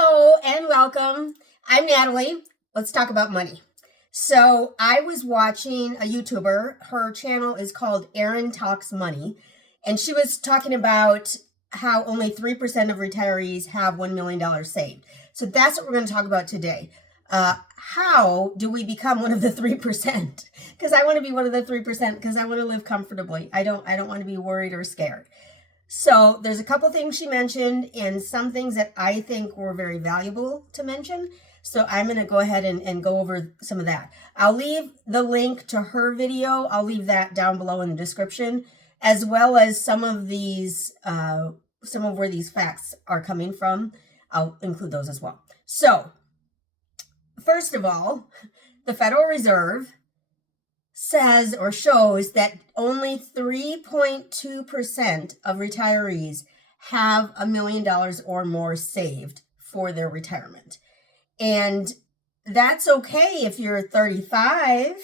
Hello and welcome. I'm Natalie. Let's talk about money. So I was watching a YouTuber. Her channel is called Erin Talks Money. And she was talking about how only 3% of retirees have $1 million saved. So that's what we're going to talk about today. How do we become one of the 3%? Because I want to be one of the 3% because I want to live comfortably. I don't want to be worried or scared. So there's a couple things she mentioned and some things that I think were very valuable to mention. So I'm going to go ahead and go over some of that. I'll leave the link to her video. I'll leave that down below in the description, as well as some of where these facts are coming from. I'll include those as well. So first of all, the Federal Reserve says or shows that only 3.2% of retirees have $1 million or more saved for their retirement. And that's okay if you're 35.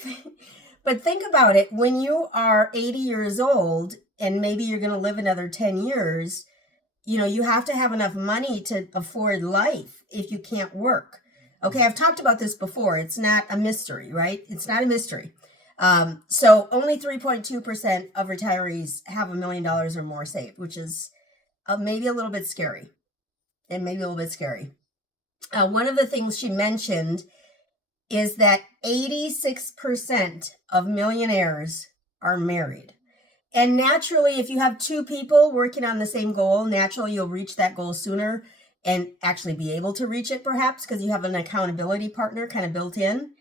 But think about it. When you are 80 years old and maybe you're going to live another 10 years, you have to have enough money to afford life if you can't work. Okay, I've talked about this before. It's not a mystery, right? It's not a mystery. So only 3.2% of retirees have $1 million or more saved, which is maybe a little bit scary. One of the things she mentioned is that 86% of millionaires are married. And naturally, if you have two people working on the same goal, naturally you'll reach that goal sooner and actually be able to reach it perhaps because you have an accountability partner kind of built in.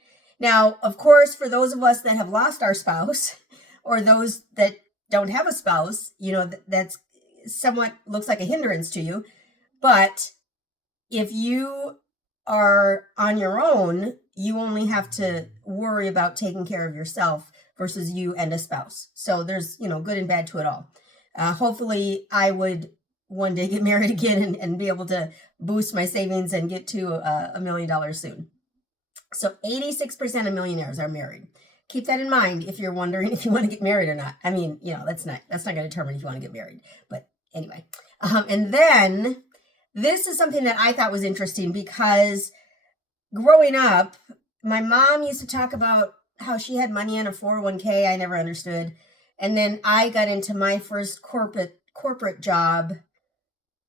Now, of course, for those of us that have lost our spouse or those that don't have a spouse, that's somewhat looks like a hindrance to you. But if you are on your own, you only have to worry about taking care of yourself versus you and a spouse. So there's, good and bad to it all. Hopefully I would one day get married again and be able to boost my savings and get to $1 million soon. So 86% of millionaires are married. Keep that in mind if you're wondering if you want to get married or not. I mean, that's not going to determine if you want to get married. But anyway, and then this is something that I thought was interesting because growing up, my mom used to talk about how she had money in a 401k. I never understood. And then I got into my first corporate job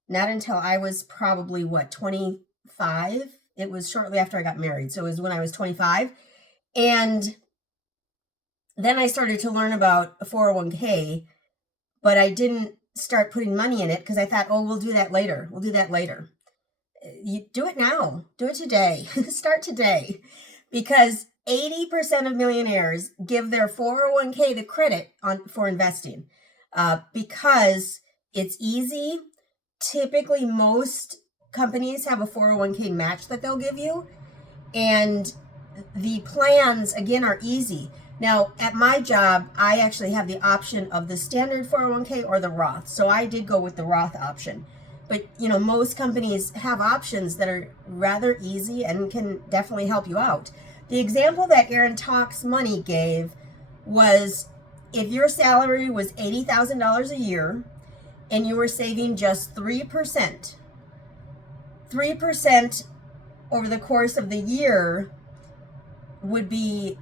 not until I was probably 25. It was shortly after I got married. So it was when I was 25. And then I started to learn about a 401k, but I didn't start putting money in it because I thought, we'll do that later. You do it now. Do it today. Start today. Because 80% of millionaires give their 401k the credit for investing because it's easy. Typically, most companies have a 401k match that they'll give you. And the plans, again, are easy. Now, at my job, I actually have the option of the standard 401k or the Roth. So I did go with the Roth option. But, most companies have options that are rather easy and can definitely help you out. The example that Erin Talks Money gave was if your salary was $80,000 a year and you were saving just 3%, 3% over the course of the year would be,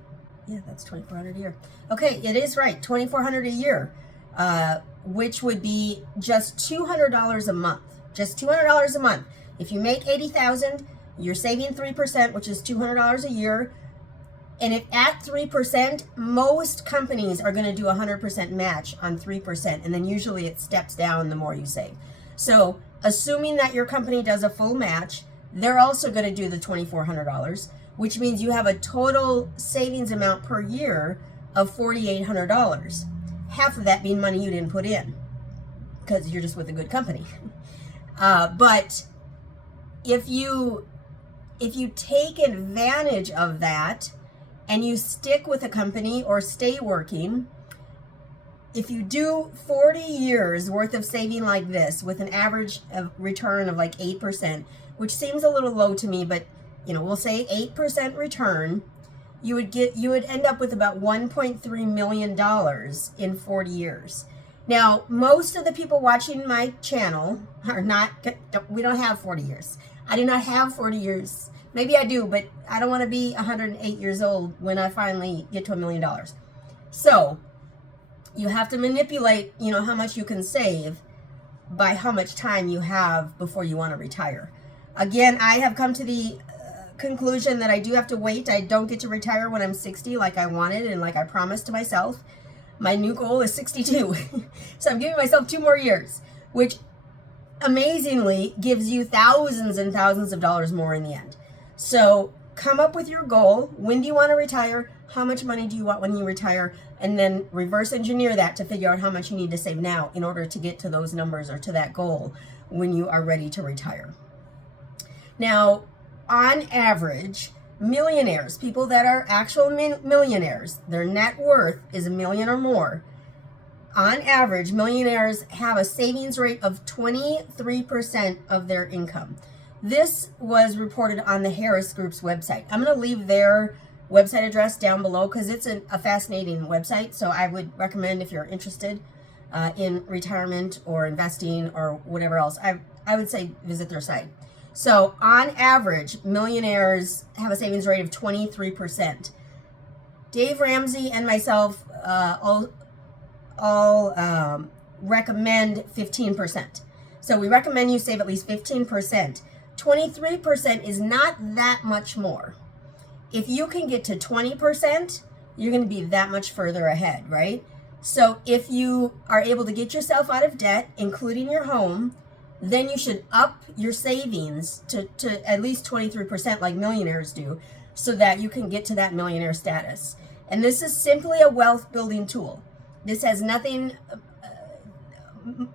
that's $2,400 a year. Okay, it is right, $2,400 a year, which would be just $200 a month. Just $200 a month. If you make $80,000, you're saving 3%, which is $200 a year. And if at 3%, most companies are going to do 100% match on 3. And then usually it steps down the more you save. So assuming that your company does a full match, they're also going to do the $2,400, which means you have a total savings amount per year of $4,800. Half of that being money you didn't put in because you're just with a good company. But if you take advantage of that and you stick with a company or stay working, if you do 40 years worth of saving like this with an average of return of like 8%, which seems a little low to me, but we'll say 8% return, you would end up with about $1.3 million in 40 years. Now, most of the people watching my channel are not, we don't have 40 years. I do not have 40 years. Maybe I do, but I don't want to be 108 years old when I finally get to $1 million. So you have to manipulate, how much you can save by how much time you have before you want to retire. Again, I have come to the conclusion that I do have to wait. I don't get to retire when I'm 60 like I wanted and like I promised to myself. My new goal is 62. So I'm giving myself 2 more years, which amazingly gives you thousands and thousands of dollars more in the end. So come up with your goal. When do you want to retire? How much money do you want when you retire? And then reverse engineer that to figure out how much you need to save now in order to get to those numbers or to that goal when you are ready to retire. Now, on average, millionaires, people that are actual millionaires, their net worth is $1 million or more. On average, millionaires have a savings rate of 23% of their income. This was reported on the Harris Group's website. I'm going to leave their website address down below because it's a fascinating website. So I would recommend, if you're interested in retirement or investing or whatever else, I would say visit their site. So on average, millionaires have a savings rate of 23%. Dave Ramsey and myself all recommend 15%. So we recommend you save at least 15%. 23% is not that much more. If you can get to 20%, you're going to be that much further ahead, right? So if you are able to get yourself out of debt, including your home, then you should up your savings to at least 23% like millionaires do, so that you can get to that millionaire status. And this is simply a wealth building tool. This has nothing,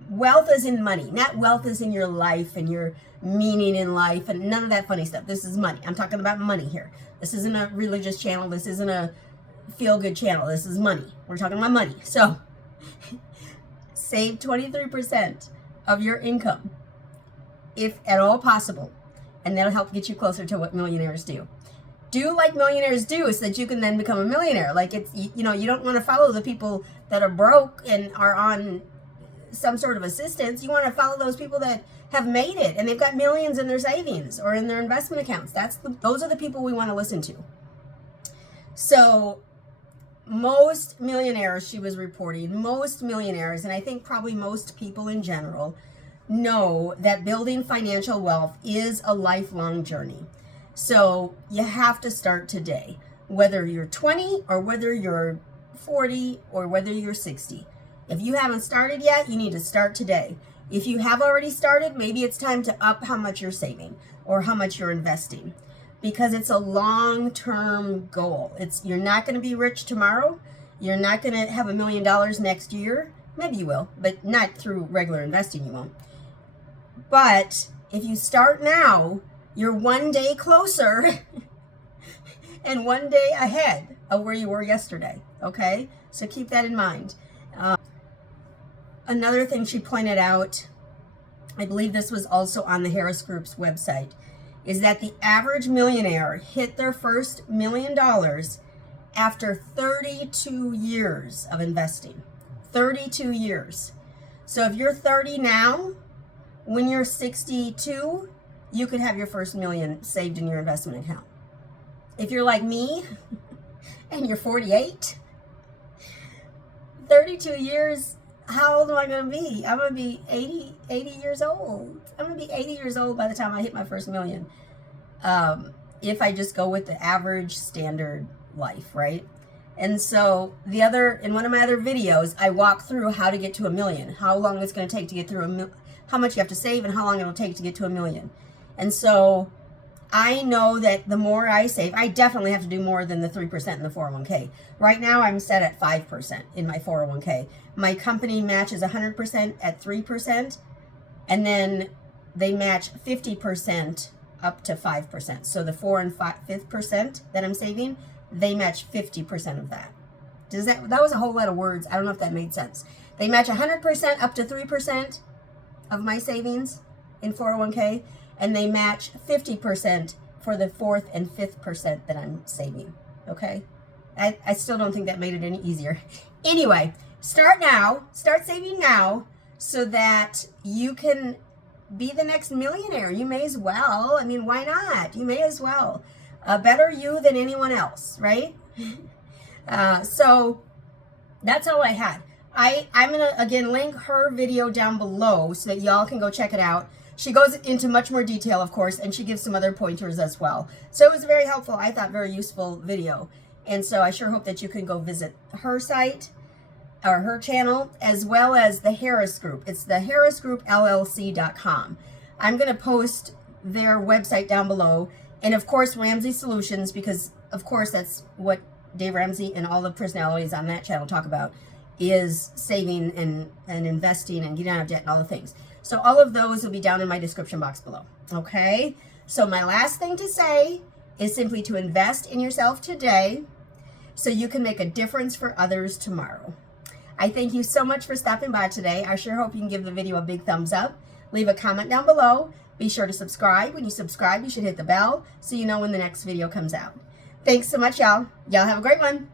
wealth is in money, not wealth is in your life and your meaning in life and none of that funny stuff. This is money. I'm talking about money here. This isn't a religious channel. This isn't a feel-good channel. This is money. We're talking about money. So save 23% of your income, if at all possible, and that'll help get you closer to what millionaires do. Do like millionaires do, so that you can then become a millionaire. Like, it's, you don't want to follow the people that are broke and are on some sort of assistance. You want to follow those people that have made it and they've got millions in their savings or in their investment accounts. Those are the people we want to listen to. So most millionaires, she was reporting, most millionaires, and I think probably most people in general, know that building financial wealth is a lifelong journey. So you have to start today, whether you're 20 or whether you're 40 or whether you're 60. If you haven't started yet, you need to start today. If you have already started, maybe it's time to up how much you're saving or how much you're investing, because it's a long-term goal. You're not going to be rich tomorrow. You're not going to have $1 million next year. Maybe you will, but not through regular investing, you won't. But if you start now, you're one day closer and one day ahead of where you were yesterday, okay? So keep that in mind. Another thing she pointed out, I believe this was also on the Harris Group's website, is that the average millionaire hit their first $1 million after 32 years of investing. 32 years. So if you're 30 now, when you're 62, you could have your first $1 million saved in your investment account. If you're like me and you're 48, 32 years, how old am I going to be? I'm going to be 80 years old. I'm going to be 80 years old by the time I hit my first $1 million. If I just go with the average standard life, right? And so in one of my other videos, I walk through how to get to $1 million, how long it's going to take to get through how much you have to save and how long it'll take to get to $1 million. And so I know that the more I save, I definitely have to do more than the 3% in the 401k. Right now, I'm set at 5% in my 401k. My company matches 100% at 3%, and then they match 50% up to 5%. So the 4 and 5% that I'm saving, they match 50% of that. That was a whole lot of words. I don't know if that made sense. They match 100% up to 3% of my savings in 401k, and they match 50% for the 4th and 5th% that I'm saving, okay? I still don't think that made it any easier. Anyway, start now, start saving now so that you can be the next millionaire. You may as well. I mean, why not? You may as well. Better you than anyone else, right? So that's all I had. I'm going to, again, link her video down below so that y'all can go check it out. She goes into much more detail, of course, and she gives some other pointers as well. So it was very helpful, I thought, very useful video. And so I sure hope that you can go visit her site or her channel, as well as the Harris Group. It's the harrisgroupllc.com. I'm going to post their website down below. And of course, Ramsey Solutions, because of course that's what Dave Ramsey and all the personalities on that channel talk about, is saving and investing and getting out of debt and all the things. So all of those will be down in my description box below. Okay? So my last thing to say is simply to invest in yourself today so you can make a difference for others tomorrow. I thank you so much for stopping by today. I sure hope you can give the video a big thumbs up. Leave a comment down below. Be sure to subscribe. When you subscribe, you should hit the bell so you know when the next video comes out. Thanks so much, y'all. Y'all have a great one.